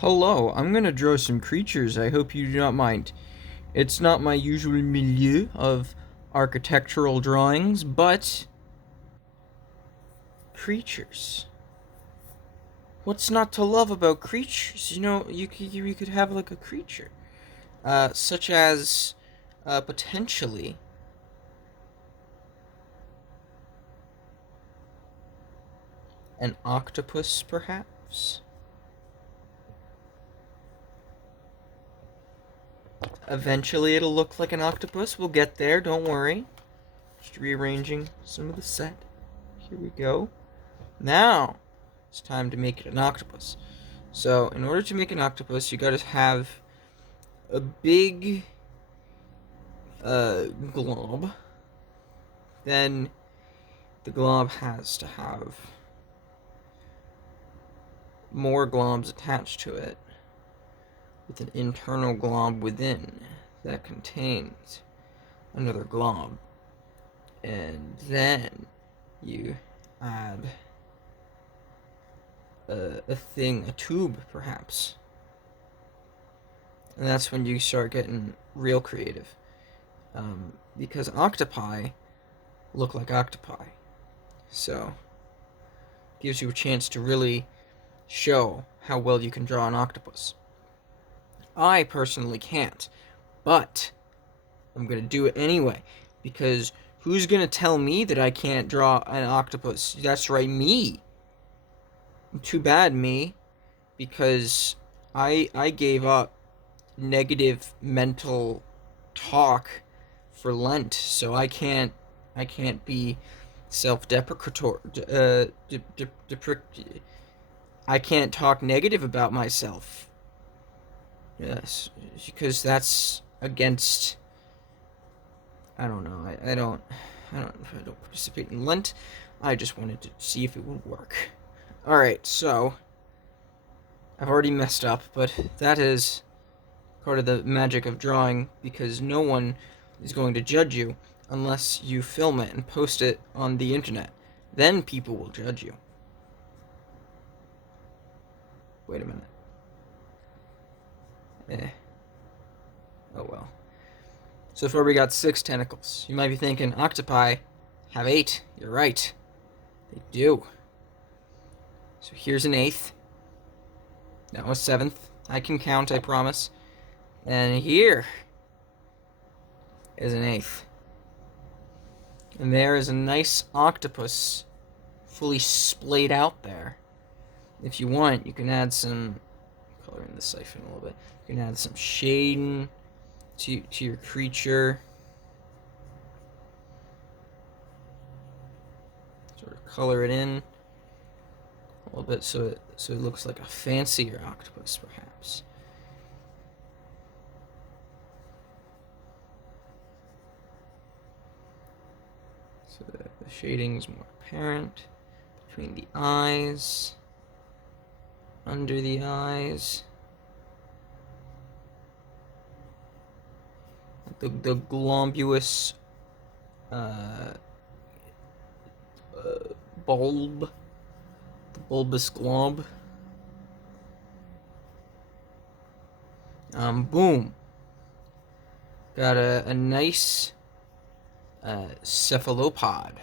Hello, I'm gonna draw some creatures. I hope you do not mind. It's not my usual milieu of architectural drawings, but creatures. What's not to love about creatures? You could have like a creature, such as, potentially an octopus, perhaps. Eventually, it'll look like an octopus. We'll get there. Don't worry. Just rearranging some of the set. Here we go. Now, it's time to make it an octopus. So, in order to make an octopus, you gotta have a big glob. Then the glob has to have more globs attached to it, with an internal glob within that contains another glob. And then you add a tube, perhaps. And that's when you start getting real creative. Because octopi look like octopi. So, gives you a chance to really show how well you can draw an octopus. I personally can't, but I'm gonna do it anyway, because who's gonna tell me that I can't draw an octopus? That's right, me. Too bad, me, because I gave up negative mental talk for Lent, so I can't be self-deprecatory. I can't talk negative about myself. Yes, because that's against. I don't know. I don't participate in Lent. I just wanted to see if it would work. All right, so I've already messed up, but that is part of the magic of drawing, because no one is going to judge you unless you film it and post it on the internet. Then people will judge you. Wait a minute. Eh. Oh well. So far we got 6 tentacles. You might be thinking, octopi have 8. You're right. They do. So here's an 8th. That was 7th. I can count, I promise. And here is an 8th. And there is a nice octopus fully splayed out there. If you want, you can add some color in the siphon a little bit. You can add some shading to your creature. Sort of color it in a little bit so it looks like a fancier octopus, perhaps. So the shading's more apparent between the eyes, under the eyes. The globulous uh, bulb, the bulbous glob. Boom. Got a nice cephalopod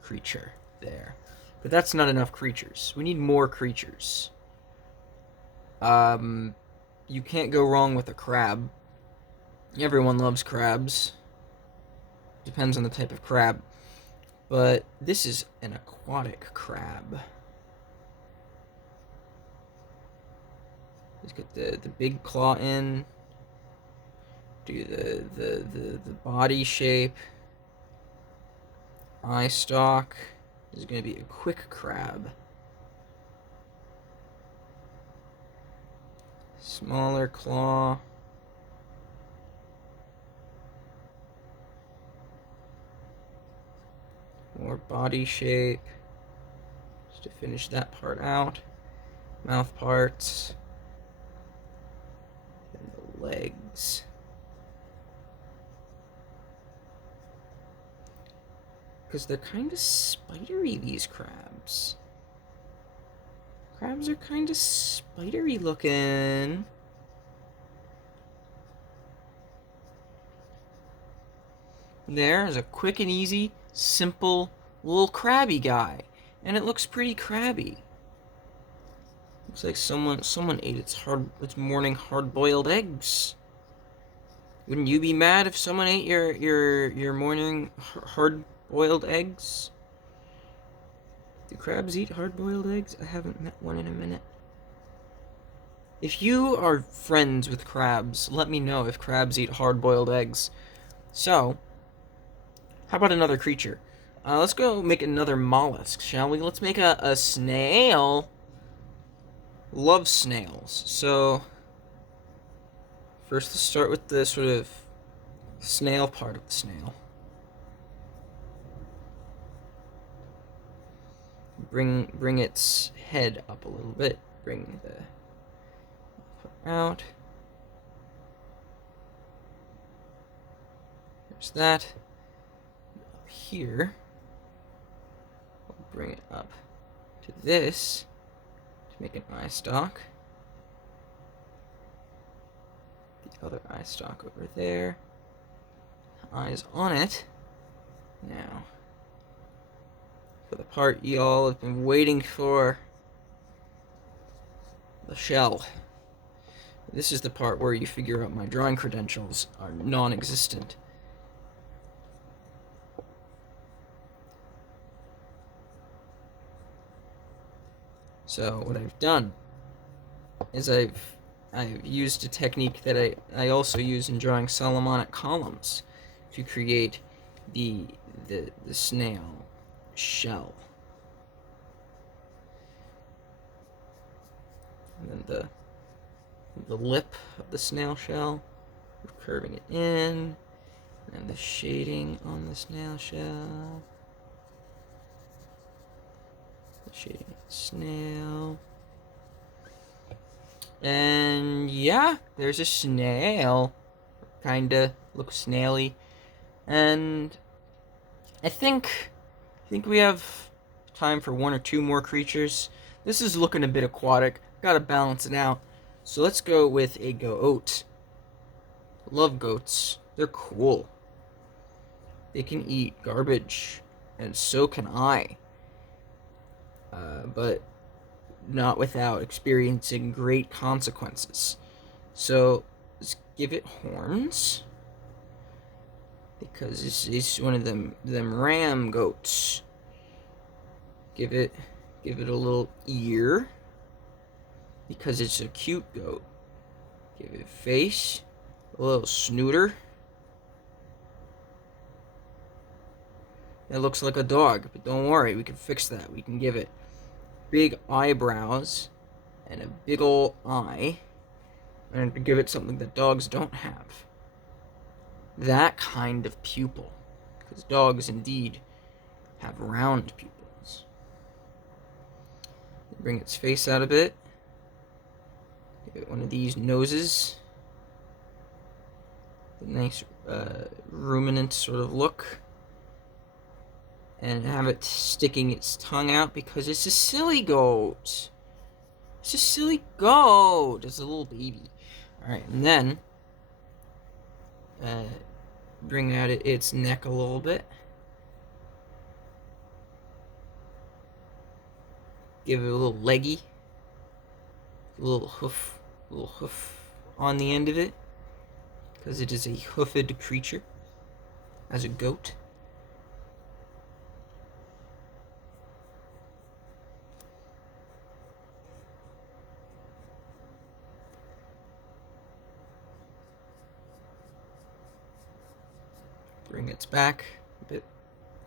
creature there. But that's not enough creatures. We need more creatures. You can't go wrong with a crab. Everyone loves crabs. Depends on the type of crab. But this is an aquatic crab. Let's get the big claw in. Do the body shape. Eye stalk. This is going to be a quick crab. Smaller claw. More body shape. Just to finish that part out. Mouth parts. And the legs. Because they're kind of spidery, these crabs. Crabs are kind of spidery looking. There's a quick and easy, simple little crabby guy. And it looks pretty crabby. Looks like someone ate its morning hard-boiled eggs. Wouldn't you be mad if someone ate your morning hard-boiled eggs? Do crabs eat hard-boiled eggs? I haven't met one in a minute. If you are friends with crabs, let me know if crabs eat hard-boiled eggs. So, how about another creature? Let's go make another mollusk, shall we? Let's make a snail. Love snails. So, first let's start with the sort of snail part of the snail. Bring its head up a little bit. Bring the out. There's that. Up here, I'll bring it up to this to make an eye stalk. The other eye stalk over there. Eyes on it. Now, for the part y'all have been waiting for, the shell. This is the part where you figure out my drawing credentials are non-existent. So what I've done is I've used a technique that I also use in drawing Solomonic columns to create the snail shell. And then the lip of the snail shell, curving it in, and the shading on the snail shell. The shading of the snail. And yeah, there's a snail. Kinda looks snaily. And I think we have time for one or two more creatures. This is looking a bit aquatic. Gotta balance it out. So let's go with a goat. Love goats. They're cool. They can eat garbage, and so can I. But not without experiencing great consequences. So let's give it horns, because this is one of them ram goats. Give it a little ear, because it's a cute goat. Give it face, a little snooter. It looks like a dog, but don't worry, we can fix that. We can give it big eyebrows and a big ol' eye, and to give it something that dogs don't have. That kind of pupil, because dogs indeed have round pupils. Bring its face out a bit. Give it one of these noses. A nice ruminant sort of look. And have it sticking its tongue out, because it's a silly goat. It's a silly goat. It's a little baby. Alright, and then bring out its neck a little bit. Give it a little leggy. A little hoof on the end of it, because it is a hoofed creature, as a goat. Bring its back a bit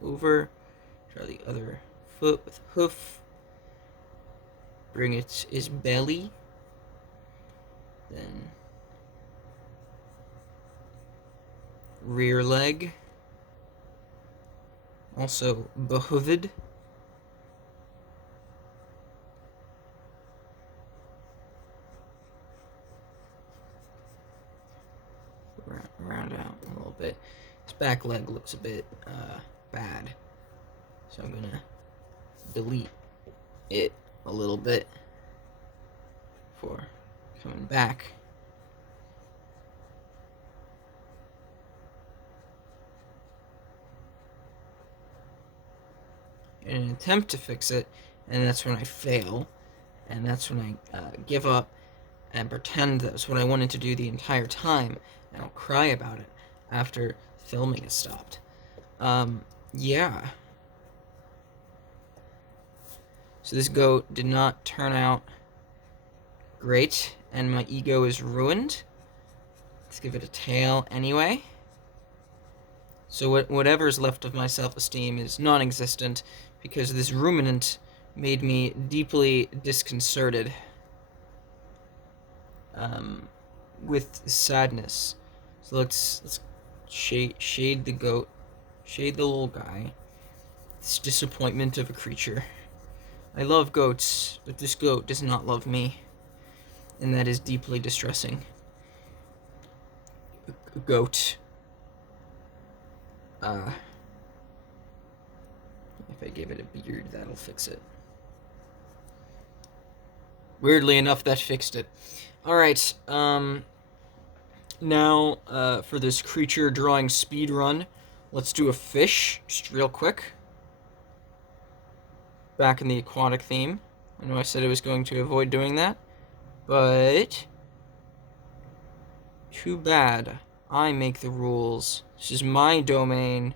over. Try the other foot with hoof. Bring its belly. Then rear leg. Also behooved. Round out a little bit. This back leg looks a bit bad, so I'm gonna delete it a little bit. coming back. In an attempt to fix it, and that's when I fail, and that's when I give up and pretend that's what I wanted to do the entire time, and I'll cry about it after filming is stopped. Yeah. So this goat did not turn out great, and my ego is ruined. Let's give it a tail anyway. So whatever's left of my self-esteem is non-existent, because this ruminant made me deeply disconcerted with sadness. So let's shade the goat, shade the little guy. This disappointment of a creature. I love goats, but this goat does not love me, and that is deeply distressing. A goat. If I give it a beard, that'll fix it. Weirdly enough, that fixed it. Alright, now, for this creature drawing speed run, let's do a fish, just real quick. Back in the aquatic theme. I know I said I was going to avoid doing that, but too bad. I make the rules. This is my domain.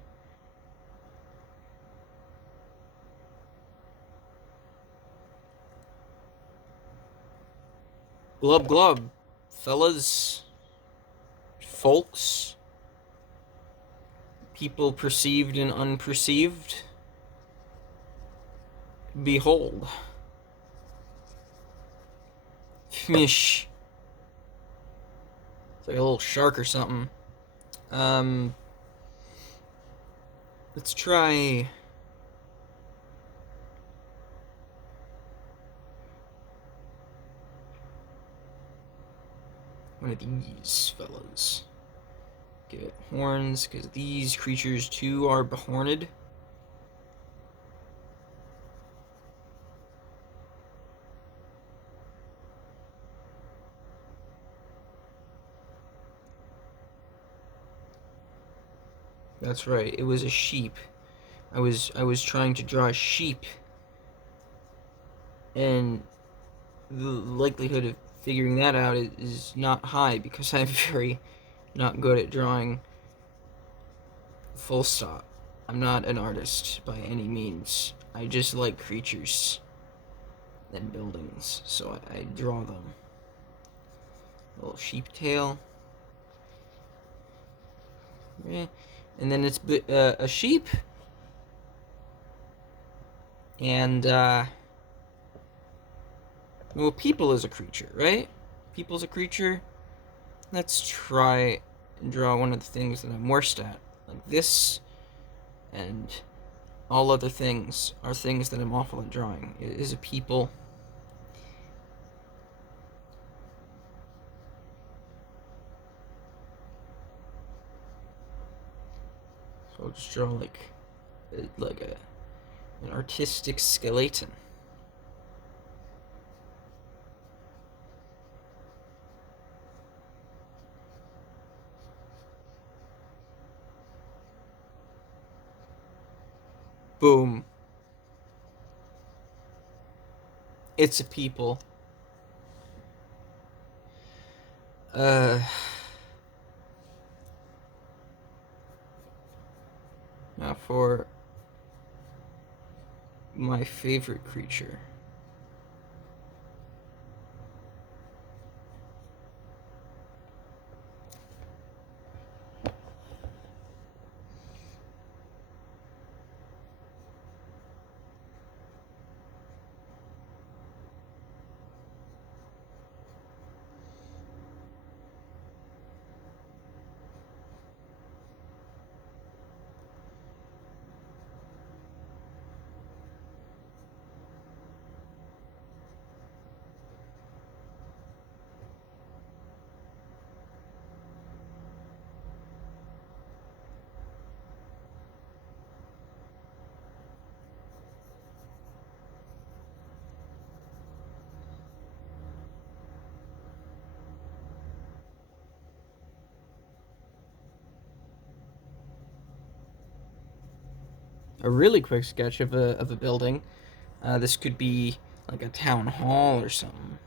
Glub glub, fellas, folks, people perceived and unperceived. Behold. Fish. It's like a little shark or something. Let's try... one of these fellas. Give it horns, because these creatures too are behorned. That's right, it was a sheep. I was trying to draw a sheep, and the likelihood of figuring that out is not high, because I'm very not good at drawing full stop. I'm not an artist by any means. I just like creatures and buildings, so I draw them. A little sheep tail. And then it's a sheep. And, well, people is a creature, right? People's a creature. Let's try and draw one of the things that I'm worst at. Like this, and all other things are things that I'm awful at drawing. It is a people. So I'll just draw like an artistic skeleton. Boom. It's a people. Now for my favorite creature. a really quick sketch of a building. This could be like a town hall or something.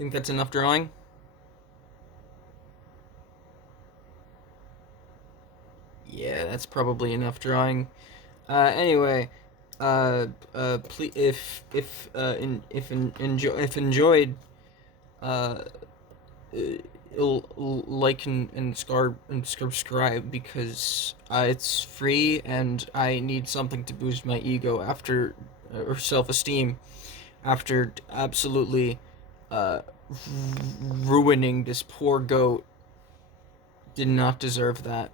Think that's enough drawing? Yeah, that's probably enough drawing. Anyway, please, if enjoyed, uh, like and subscribe because it's free and I need something to boost my ego after or self esteem after absolutely uh, ruining this poor goat. Did not deserve that.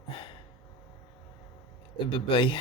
Bye bye.